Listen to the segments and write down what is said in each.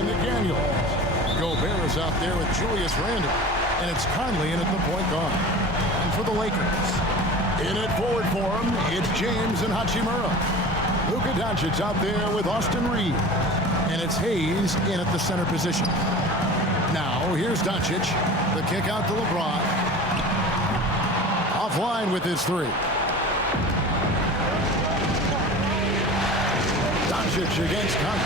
by McDaniels. Gobert is out there with Julius Randle. And it's Conley in at the point guard. And for the Lakers, in at forward for him, it's James and Hachimura. Luka Doncic out there with Austin Reeves. And it's Hayes in at the center position. Now, here's Doncic. The kick out to LeBron. Offline with his three. Doncic against Conley.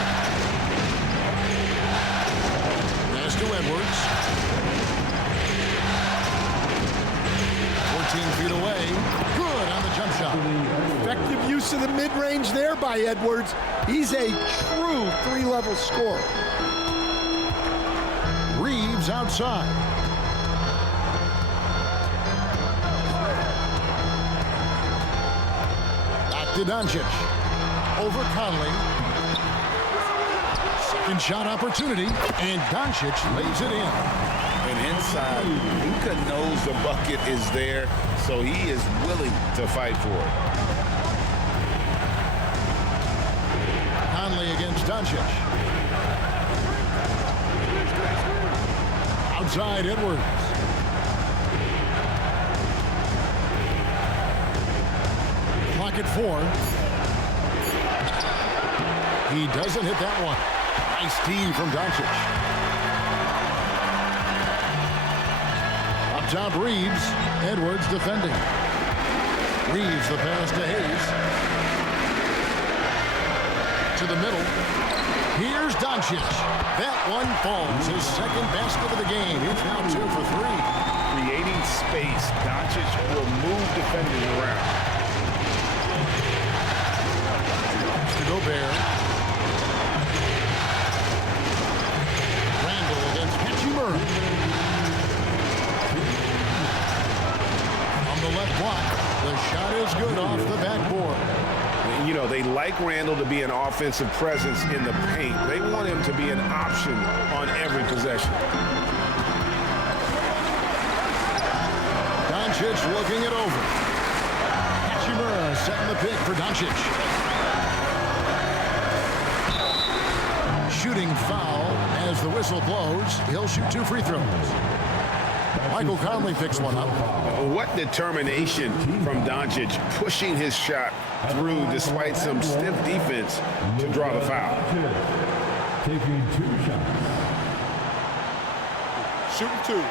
Pass to Edwards. 14 feet away. Good on the jump shot. Effective use of the mid-range there by Edwards. He's a true three-level scorer. Reeves outside. Back to Doncic. Over Conley. Second shot opportunity. And Doncic lays it in. And inside, Luka knows the bucket is there, so he is willing to fight for it. Conley against Doncic. Outside Edwards. Clock at 4. He doesn't hit that one. Nice tee from Doncic. Up top Reeves. Edwards defending. Reeves the pass to Hayes. To the middle. Here's Doncic. That one falls. His second basket of the game. He's now 2 for 3. Creating space. Doncic will move defenders around. To Gobert. Randle against Hachimura. On the left block. The shot is good off the backboard. You know, they like Randle to be an offensive presence in the paint. They want him to be an option on every possession. Doncic looking it over. Hachimura setting the pick for Doncic. Shooting foul as the whistle blows. He'll shoot 2 free throws. Michael Conley picks one up. What determination from Doncic, pushing his shot through despite some stiff defense to draw the foul. Taking 2 shots. Shooting 2.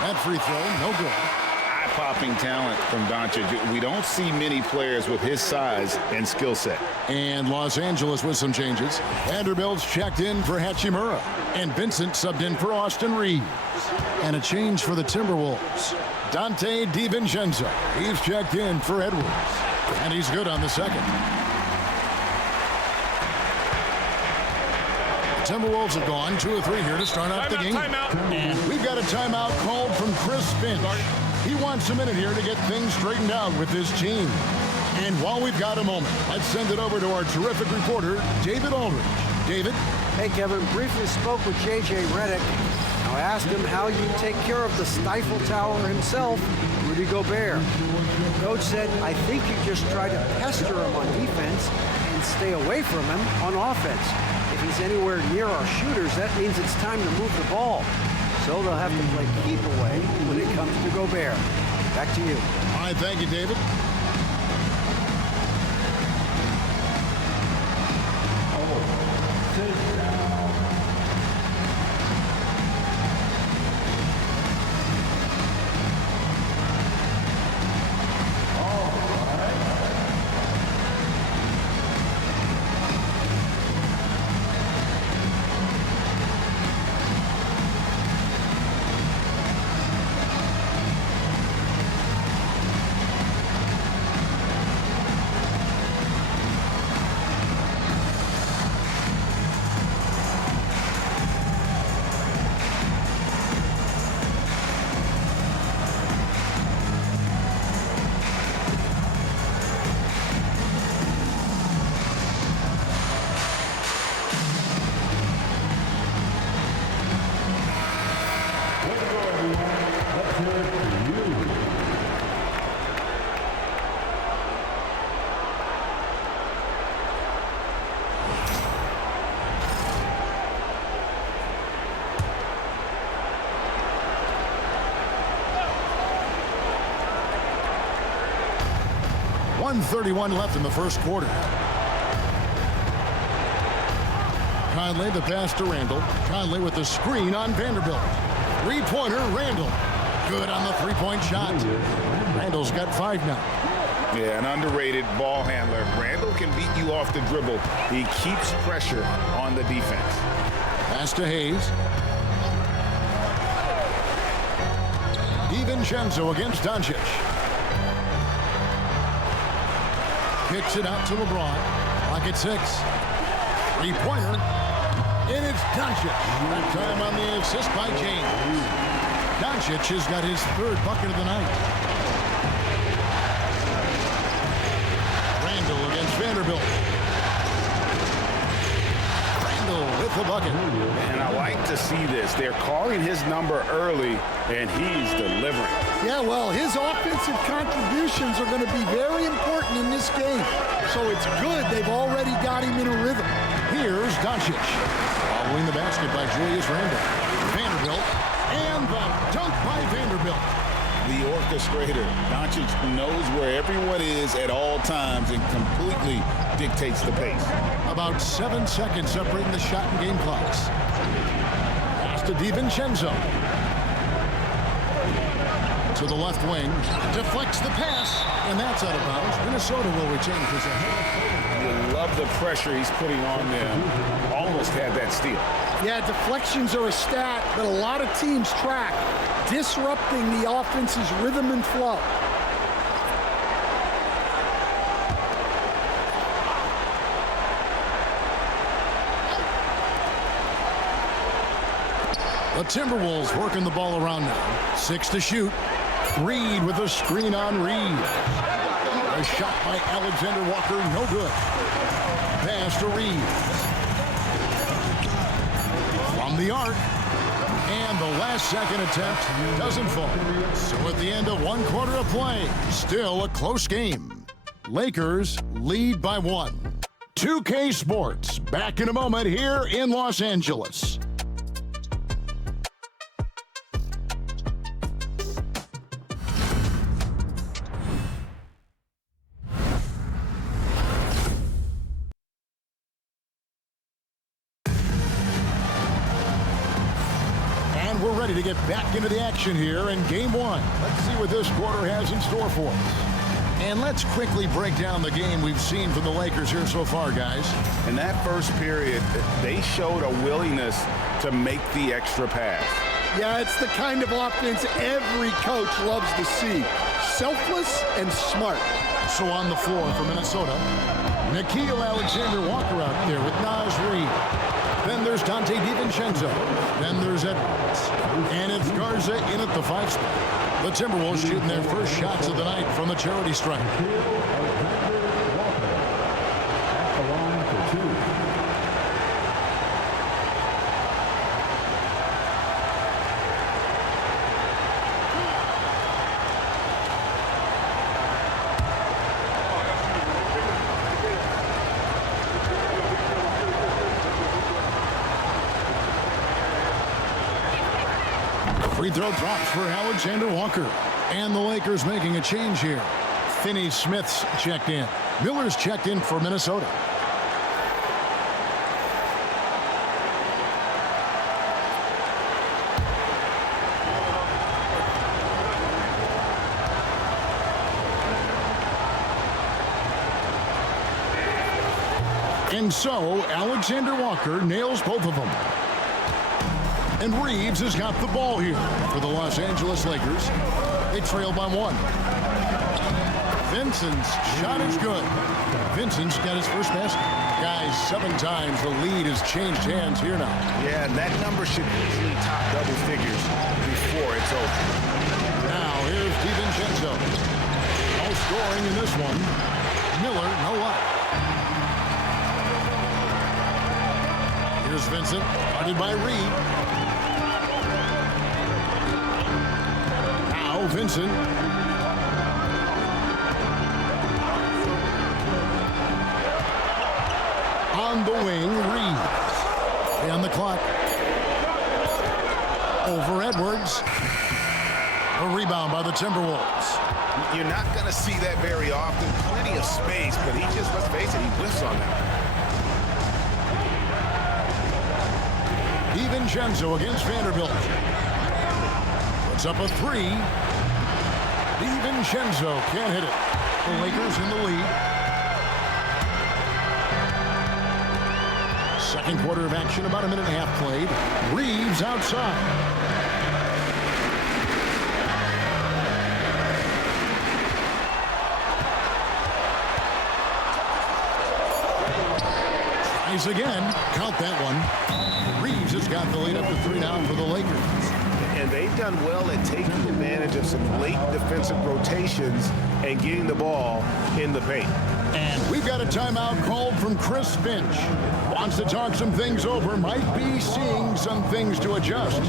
That free throw, no good. Eye-popping talent from Doncic. We don't see many players with his size and skill set. And Los Angeles with some changes. Vanderbilt's checked in for Hachimura. And Vincent subbed in for Austin Reeves. And a change for the Timberwolves. Dante DiVincenzo. He's checked in for Edwards. And he's good on the second. Timberwolves have gone 2 of 3 here to start out the game. And we've got a timeout called from Chris Finch. He wants a minute here to get things straightened out with his team. And while we've got a moment, let's send it over to our terrific reporter, David Aldridge. David? Hey, Kevin. Briefly spoke with J.J. Redick. I asked him how you take care of the Stifle Tower himself, Rudy Gobert. Coach said, I think you just try to pester him on defense and stay away from him on offense. If he's anywhere near our shooters, that means it's time to move the ball. So they'll have to play keep away when it comes to Gobert. Back to you. All right, thank you, David. 1:31 left in the first quarter. Conley, the pass to Randall. Conley with the screen on Vanderbilt. Three-pointer, Randall. Good on the three-point shot. Randall's got 5 now. Yeah, an underrated ball handler. Randall can beat you off the dribble. He keeps pressure on the defense. Pass to Hayes. DiVincenzo against Doncic. Kicks it out to LeBron. Clock at 6. Three-pointer. And it's Doncic. That time on the assist by James. Doncic has got his 3rd bucket of the night. Randall against Vanderbilt. Randall with the bucket. And I like to see this. They're calling his number early, and he's delivering. Yeah, well, his offensive contributions are going to be very important in this game. So it's good they've already got him in a rhythm. Here's Doncic. Following the basket by Julius Randle. Vanderbilt. And the dunk by Vanderbilt. The orchestrator. Doncic knows where everyone is at all times and completely dictates the pace. About 7 seconds separating the shot and game clocks. Pass to DiVincenzo. To the left wing. Deflects the pass. And that's out of bounds. Minnesota will retain possession. You love the pressure he's putting on them. Almost had that steal. Yeah, deflections are a stat that a lot of teams track, disrupting the offense's rhythm and flow. The Timberwolves working the ball around now. 6 to shoot. Reed with a screen on Reed. A shot by Alexander Walker, no good. Pass to Reed. From the arc. And the last second attempt doesn't fall. So at the end of 1 quarter of play, still a close game. Lakers lead by 1. 2K Sports, back in a moment here in Los Angeles. We're ready to get back into the action here in Game 1. Let's see what this quarter has in store for us. And let's quickly break down the game we've seen from the Lakers here so far, guys. In that first period, they showed a willingness to make the extra pass. Yeah, it's the kind of offense every coach loves to see. Selfless and smart. So on the floor for Minnesota, Nickeil Alexander-Walker out there with Naz Reid. Then there's Dante DiVincenzo. Then there's Edwards. And it's Garza in at the 5 spot. The Timberwolves shooting their first shots of the night from the charity stripe. Free throw drops for Alexander Walker. And the Lakers making a change here. Finney-Smith's checked in. Miller's checked in for Minnesota. And so, Alexander Walker nails both of them. And Reeves has got the ball here for the Los Angeles Lakers. They trail by 1. Vincent's shot is good. Vincent's got his first basket. Guys, 7 times the lead has changed hands here now. Yeah, that number should easily top double figures before it's over. Now, here's DiVincenzo. No scoring in this one. Miller, no luck. Here's Vincent, guarded by Reed. Vincent. On the wing, Reed. On the clock. Over Edwards. A rebound by the Timberwolves. You're not going to see that very often. Plenty of space, but he just, let's face it, he whiffs on that. DiVincenzo against Vanderbilt. Puts up a three. DiVincenzo can't hit it. The Lakers in the lead. Second quarter of action, about a minute and a half played. Reeves outside. Tries again. Count that one. Reeves has got the lead up to 3 now for the Lakers. And they've done well at taking advantage of some late defensive rotations and getting the ball in the paint. And we've got a timeout called from Chris Finch. Wants to talk some things over. Might be seeing some things to adjust.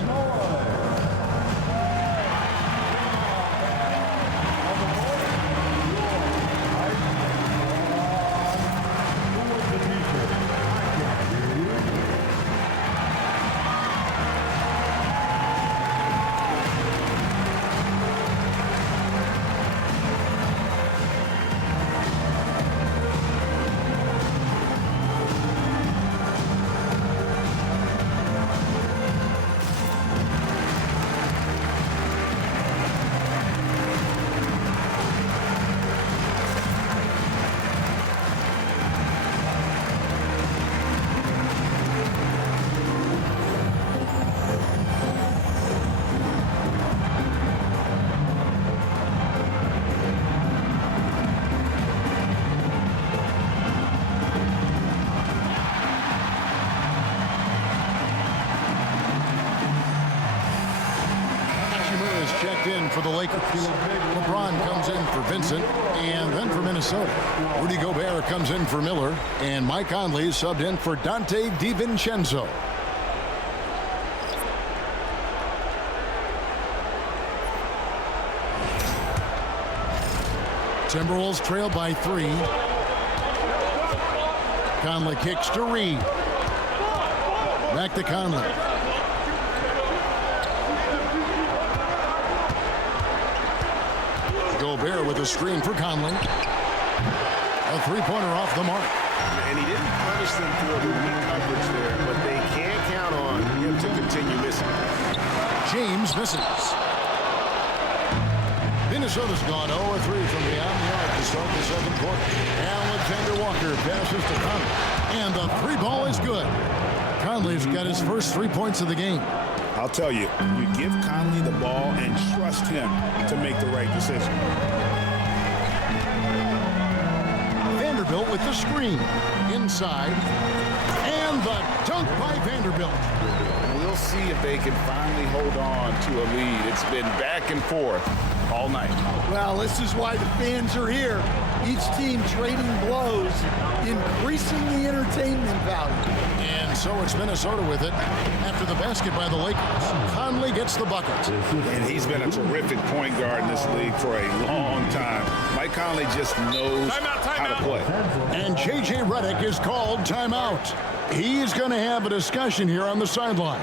Checked in for the Lakers. LeBron comes in for Vincent, and then for Minnesota. Rudy Gobert comes in for Miller, and Mike Conley is subbed in for Dante DiVincenzo. Timberwolves trail by 3. Conley kicks to Reed. Back to Conley. Gobert with a screen for Conley. A three-pointer off the mark. And he didn't punish them for the weak coverage there, but they can't count on him to continue missing. James misses. Minnesota's gone 0-3 from beyond the arc to start the second quarter. Alexander Walker passes to Conley, and the three ball is good. Conley's got his first 3 points of the game. I'll tell you, you give Conley the ball and trust him to make the right decision. Vanderbilt with the screen. Inside. And the dunk by Vanderbilt. We'll see if they can finally hold on to a lead. It's been back and forth all night. Well, this is why the fans are here. Each team trading blows, increasing the entertainment value. And so it's Minnesota with it. After the basket by the Lakers, Conley gets the bucket. And he's been a terrific point guard in this league for a long time. Mike Conley just knows how to play. And J.J. Redick is called timeout. He's going to have a discussion here on the sideline.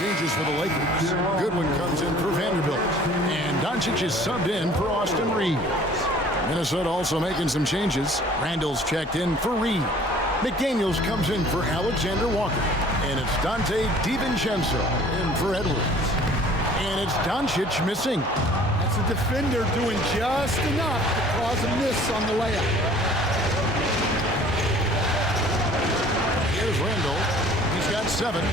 Changes for the Lakers. Goodwin comes in for Vanderbilt. And Doncic is subbed in for Austin Reeves. Minnesota also making some changes. Randall's checked in for Reed. McDaniels comes in for Alexander Walker. And it's Dante DiVincenzo in for Edwards. And it's Doncic missing. That's a defender doing just enough to cause a miss on the layup. Here's Randall. He's got 7.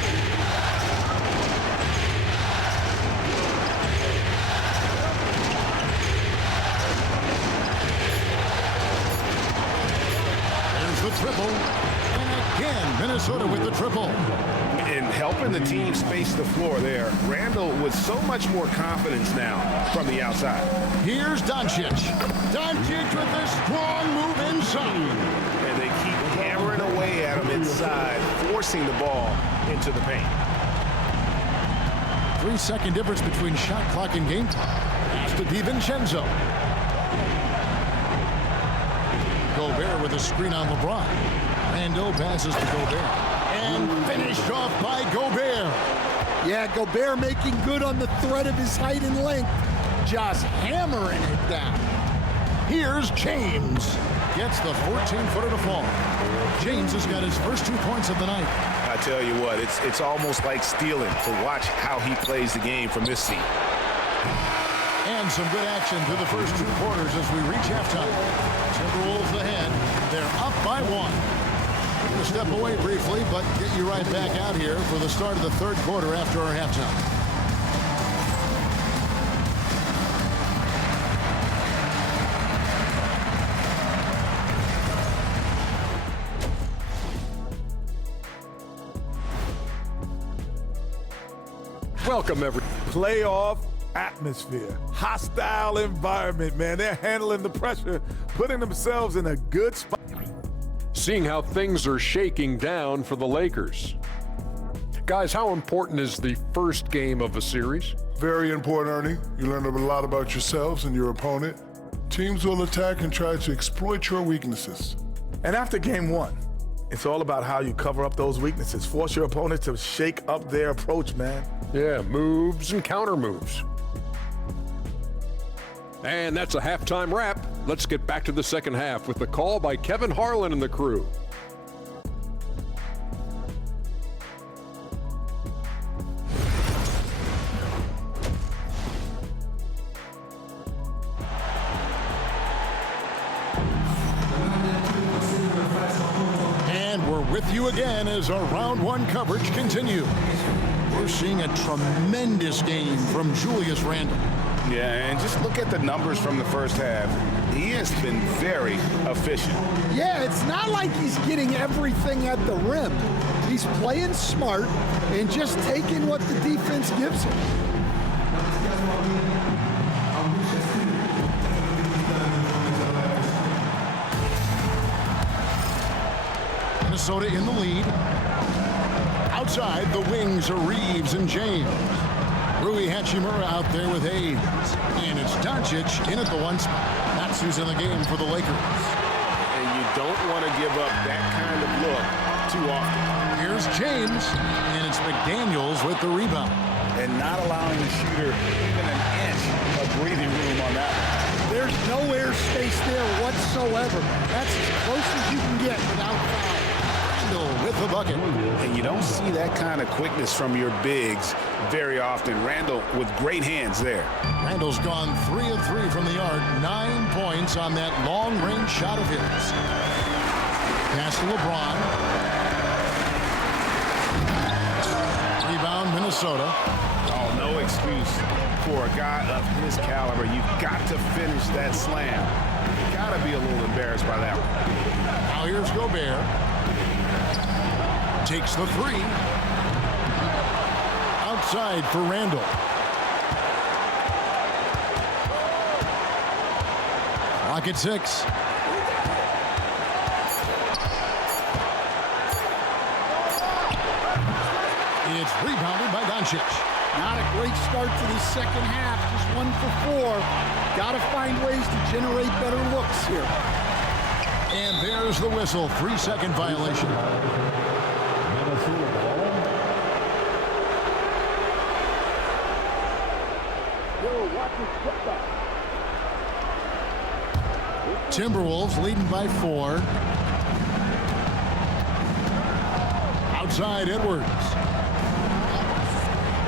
The triple, and again Minnesota with the triple. And helping the team space the floor there. Randall with so much more confidence now from the outside. Here's Doncic. Doncic with a strong move inside. And they keep hammering away at him inside, forcing the ball into the paint. 3-second difference between shot clock and game time. Pass to DiVincenzo. Gobert with a screen on LeBron. Randall passes to Gobert. And finished off by Gobert. Yeah, Gobert making good on the threat of his height and length. Just hammering it down. Here's James. Gets the 14-footer to fall. James has got his first 2 points of the night. I tell you what, it's almost like stealing to watch how he plays the game from this seat. And some good action through the first 2 quarters as we reach halftime. Timberwolves ahead. They're up by 1. We're going to step away briefly, but get you right back out here for the start of the third quarter after our halftime. Welcome, everyone. Playoff atmosphere, hostile environment, man. They're handling the pressure, putting themselves in a good spot. Seeing how things are shaking down for the Lakers. Guys, how important is the first game of a series? Very important, Ernie. You learn a lot about yourselves and your opponent. Teams will attack and try to exploit your weaknesses. And after game 1, it's all about how you cover up those weaknesses. Force your opponent to shake up their approach, man. Yeah, moves and counter moves. And that's a halftime wrap. Let's get back to the second half with the call by Kevin Harlan and the crew. And we're with you again as our round 1 coverage continues. We're seeing a tremendous game from Julius Randle. Yeah, and just look at the numbers from the first half. He has been very efficient. Yeah, it's not like he's getting everything at the rim. He's playing smart and just taking what the defense gives him. Minnesota in the lead. Outside, the wings are Reeves and James. Rui Hachimura out there with Hayes. And it's Doncic in at the 1 spot. That's who's in the game for the Lakers. And you don't want to give up that kind of look too often. Here's James, and it's McDaniels with the rebound. And not allowing the shooter even an inch of breathing room on that one. There's no air space there whatsoever. That's as close as you can get without foul. Randall with the bucket. And you don't see that kind of quickness from your bigs very often. Randall with great hands there. Randall's gone 3 of 3 from the yard. 9 points on that long-range shot of his. Pass to LeBron. Rebound, Minnesota. Oh, no excuse for a guy of his caliber. You've got to finish that slam. You've got to be a little embarrassed by that one. Now here's Gobert. Takes the 3. Outside for Randall. Clock at 6. It's rebounded by Doncic. Not a great start to the second half. Just 1 for 4. Got to find ways to generate better looks here. And there's the whistle. 3-second violation. Timberwolves leading by 4. Outside Edwards.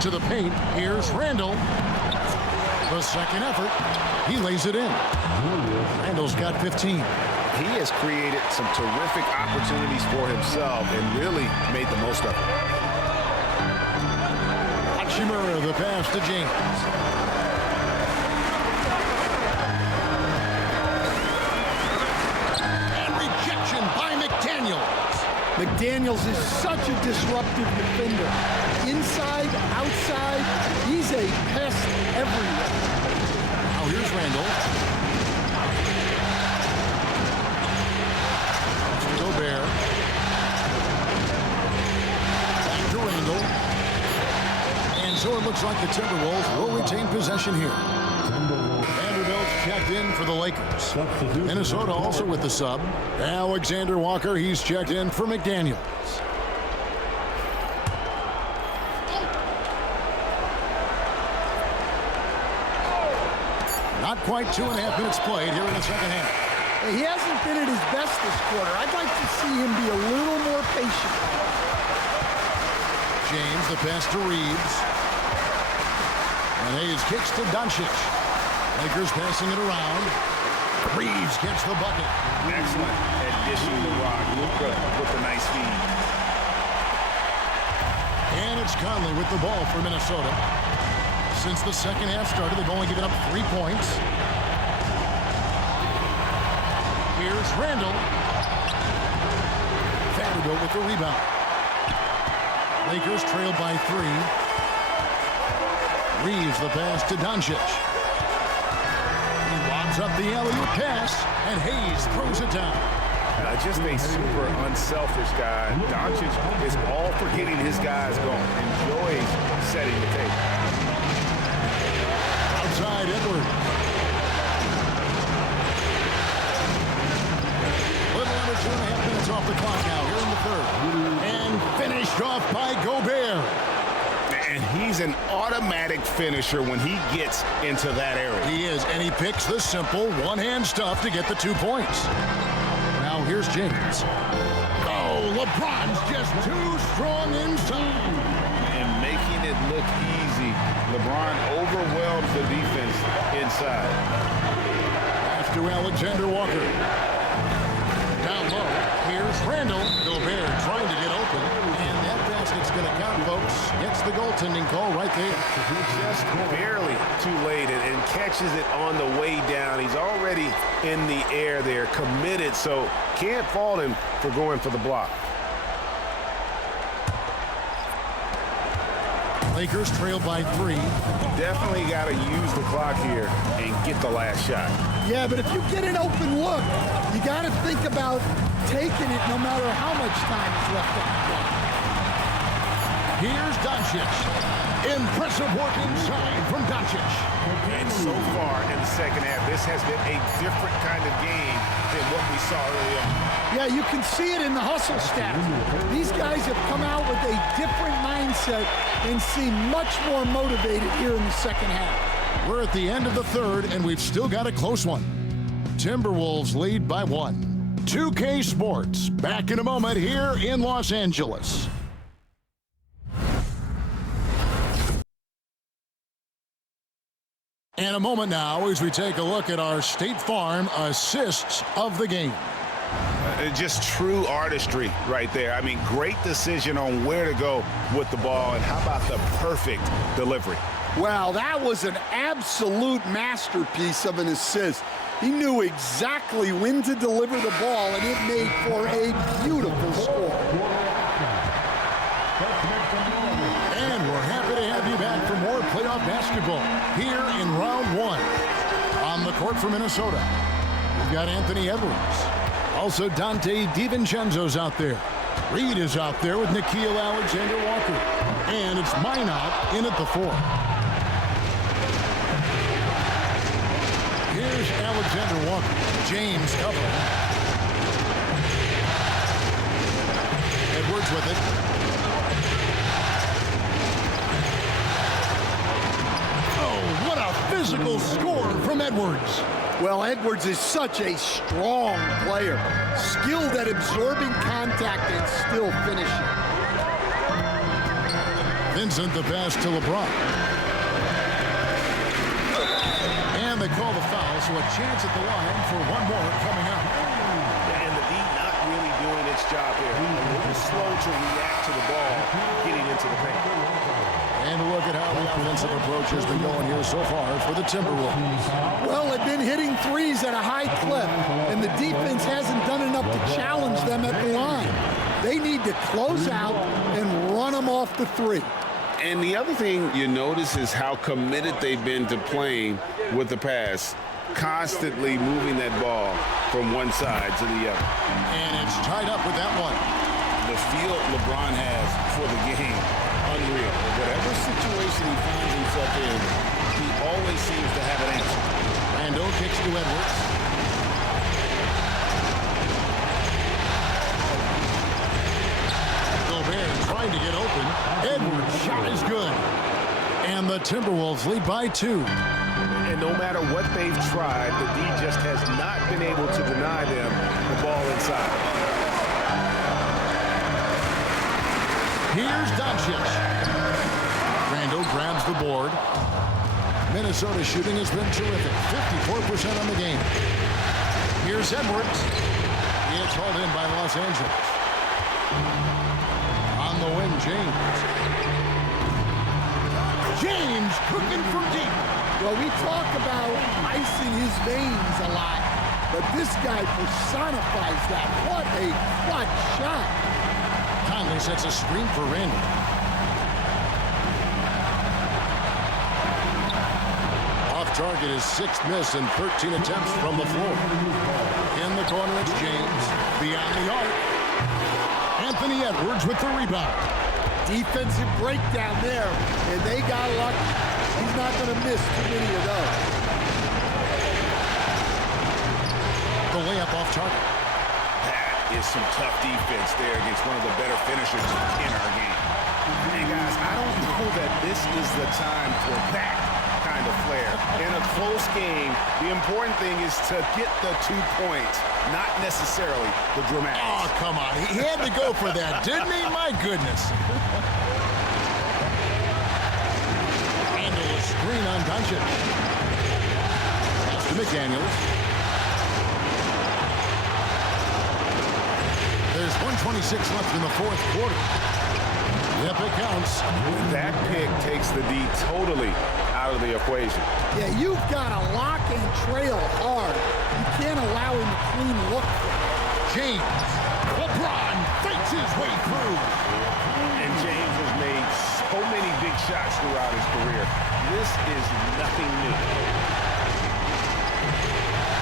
To the paint. Here's Randall. The second effort. He lays it in. Randall's got 15. He has created some terrific opportunities for himself and really made the most of it. Hachimura, the pass to James. And rejection by McDaniels. McDaniels is such a disruptive defender. Inside, outside, he's a pest everywhere. Now here's Randall. Gobert. Back to Randall. And so it looks like the Timberwolves will retain possession here. Vanderbilt's checked in for the Lakers. Minnesota also with the sub. Alexander Walker, he's checked in for McDaniels. Not quite 2.5 minutes played here in the second half. He hasn't been at his best this quarter. I'd like to see him be a little more patient. James, the pass to Reeves. And Hayes kicks to Doncic. Lakers passing it around. Reeves gets the bucket. Excellent addition to Rock. Luka with a nice feed. And it's Conley with the ball for Minnesota. Since the second half started, they've only given up 3 points. Here's Randall. Vanderbilt with the rebound. Lakers trailed by 3. Reeves the pass to Doncic. He lobs up the alley-oop pass, and Hayes throws it down. Just a super unselfish guy. Doncic is all for getting his guys going. Enjoys setting the table. Outside Edwards. Little under 2.5 minutes off the clock now here in the third. And finished off by Gobert. And he's an automatic finisher when he gets into that area. He is, and he picks the simple one-hand stuff to get the 2 points. Now here's James. Oh, LeBron's just too strong inside. And making it look easy. LeBron overwhelms the defense inside. Pass to Alexander Walker. Down low, here's Randall. Gobert trying to get open. And that basket's going to count, folks. Gets the goaltending call right there. Just barely too late and catches it on the way down. He's already in the air there, committed, so can't fault him for going for the block. Lakers trail by 3. Definitely got to use the clock here and get the last shot. Yeah, but if you get an open look, you got to think about taking it no matter how much time is left on the clock. Here's Doncic. Impressive work inside from Doncic. And so far in the second half, this has been a different kind of game than what we saw early on. Yeah, you can see it in the hustle stats. These guys have come out with a different mindset and seem much more motivated here in the second half. We're at the end of the third, and we've still got a close one. Timberwolves lead by 1. 2K Sports, back in a moment here in Los Angeles. And a moment now as we take a look at our State Farm assists of the game. Just true artistry right there. I mean, great decision on where to go with the ball, and how about the perfect delivery? Wow, that was an absolute masterpiece of an assist. He knew exactly when to deliver the ball, and it made for a beautiful score. And we're happy to have you back for more playoff basketball here in round 1. On the court for Minnesota, we've got Anthony Edwards. Also, Dante DiVincenzo's out there. Reed is out there with Nickeil Alexander-Walker. And it's Minot in at the 4. Here's Alexander Walker. James covering. Edwards with it. Oh, what a physical score from Edwards. Well, Edwards is such a strong player, skilled at absorbing contact and still finishing. Vincent the pass to LeBron. And they call the foul, so a chance at the line for one more coming up. And the D not really doing its job here. A little slow to react to the ball getting into the paint. And look at how the offensive approach has been going here so far for the Timberwolves. Well, they've been hitting threes at a high clip, and the defense hasn't done enough to challenge them at the line. They need to close out and run them off the three. And the other thing you notice is how committed they've been to playing with the pass, constantly moving that ball from one side to the other. And it's tied up with that one. The feel LeBron has for the game, unreal. Whatever situation he finds himself in, he always seems to have an answer. Randle kicks to Edwards. Gobert trying to get open. Edwards' shot is good. And the Timberwolves lead by 2. And no matter what they've tried, the D just has not been able to deny them the ball inside. Here's Doncic. Randle grabs the board. Minnesota shooting has been terrific. 54% on the game. Here's Edwards. It's hauled in by Los Angeles. On the wing, James. James cooking from deep. Well, we talk about ice in his veins a lot, but this guy personifies that. What a clutch shot. Conley sets a screen for Randle. Off target is 6th miss and 13 attempts from the floor. In the corner, it's James. Beyond the arc. Anthony Edwards with the rebound. Defensive breakdown there, and they got lucky. He's not going to miss too many of those. The layup off target. That is some tough defense there against one of the better finishers in our game. And guys, I don't know that this is the time for that kind of flair. In a close game, the important thing is to get the 2 points, not necessarily the dramatics. Oh, come on. He had to go for that, didn't he? My goodness. Handle a screen on Doncic. Pass to McDaniels. There's 1:26 left in the 4th quarter. Yep, it counts. That pick takes the D totally out of the equation. Yeah, you've got to lock and trail hard. You can't allow him to clean look. James. LeBron fights his way through. And James has made so many big shots throughout his career. This is nothing new.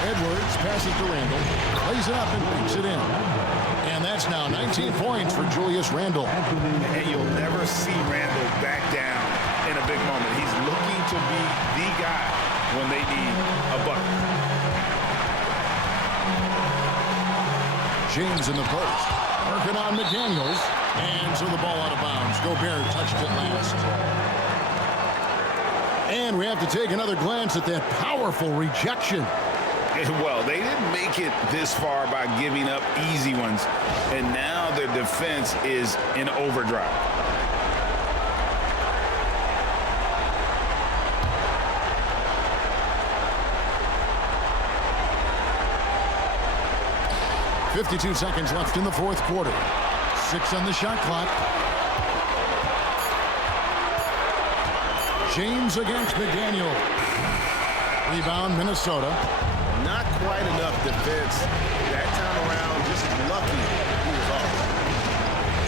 Edwards passes to Randle, plays it up and banks it in. And that's now 19 points for Julius Randle. And you'll never see Randle back down in a big moment. He's looking to be the guy when they need a bucket. James in the post. Working on McDaniels. And so the ball out of bounds. Gobert touched it last. And we have to take another glance at that powerful rejection. Well, they didn't make it this far by giving up easy ones. And now their defense is in overdrive. .52 seconds left in the 4th quarter. 6 on the shot clock. James against McDaniel. Rebound, Minnesota. Not quite enough defense. That time around, just lucky he was off.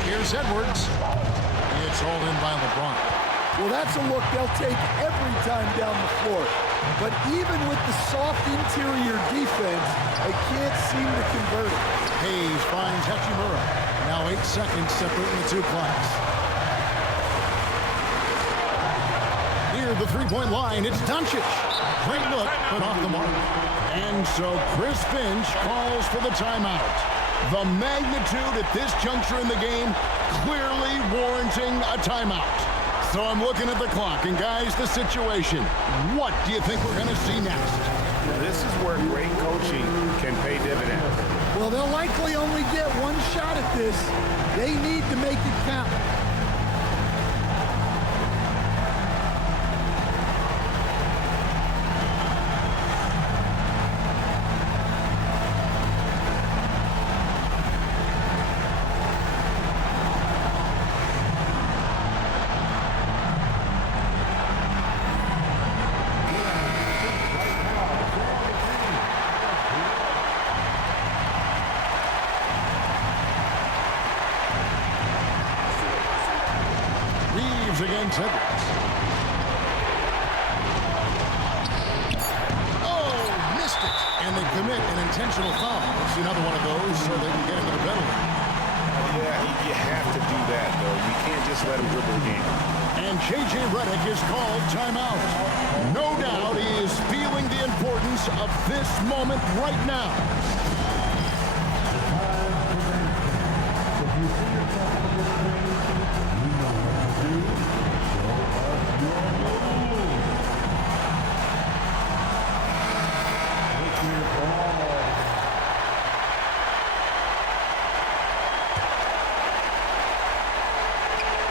Here's Edwards. It's hauled in by LeBron. Well, that's a look they'll take every time down the floor. But even with the soft interior defense, they can't seem to convert it. Hayes finds Hachimura. Now 8 seconds separating the 2 clocks. Near the 3-point line, it's Doncic. Great look, but off the mark. And so Chris Finch calls for the timeout. The magnitude at this juncture in the game clearly warranting a timeout. So I'm looking at the clock, and guys, the situation. What do you think we're going to see next? This is where great coaching can pay dividends. Well, they'll likely only get one shot at this. They need to make it count. Timberwolves against Edwards. Oh, missed it. And they commit an intentional foul. It's another one of those so they can get him in a penalty. Yeah, you have to do that, though. You can't just let him dribble again. And J.J. Redick is called timeout. No doubt he is feeling the importance of this moment right now.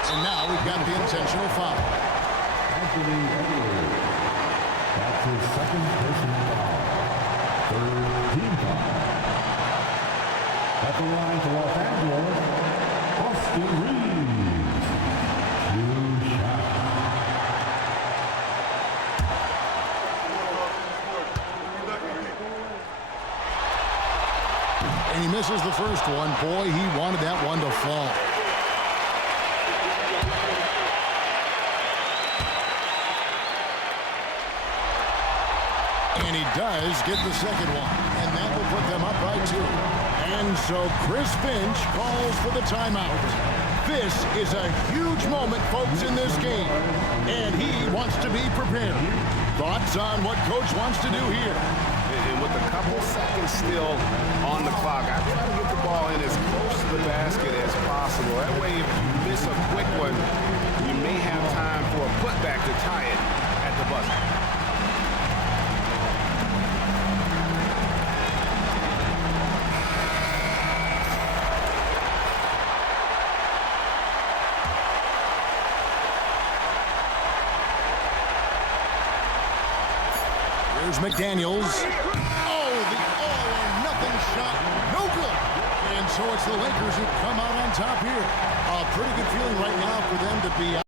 And now we've got the intentional foul. Anthony Edwards. That's his second personal foul. Third team foul. At the line for Los Angeles, Austin Reeves. 2 shots. And he misses the first one. Boy, he wanted that one to fall. And he does get the second one. And that will put them up by 2. And so Chris Finch calls for the timeout. This is a huge moment, folks, in this game. And he wants to be prepared. Thoughts on what Coach wants to do here? And with a couple seconds still on the clock, I try to get the ball in as close to the basket as possible. That way, if you miss a quick one, you may have time for a putback to tie it at the buzzer. Here's McDaniels. Oh, the all-or-nothing shot. No good. And so it's the Lakers who come out on top here. A pretty good feeling right now for them to be out.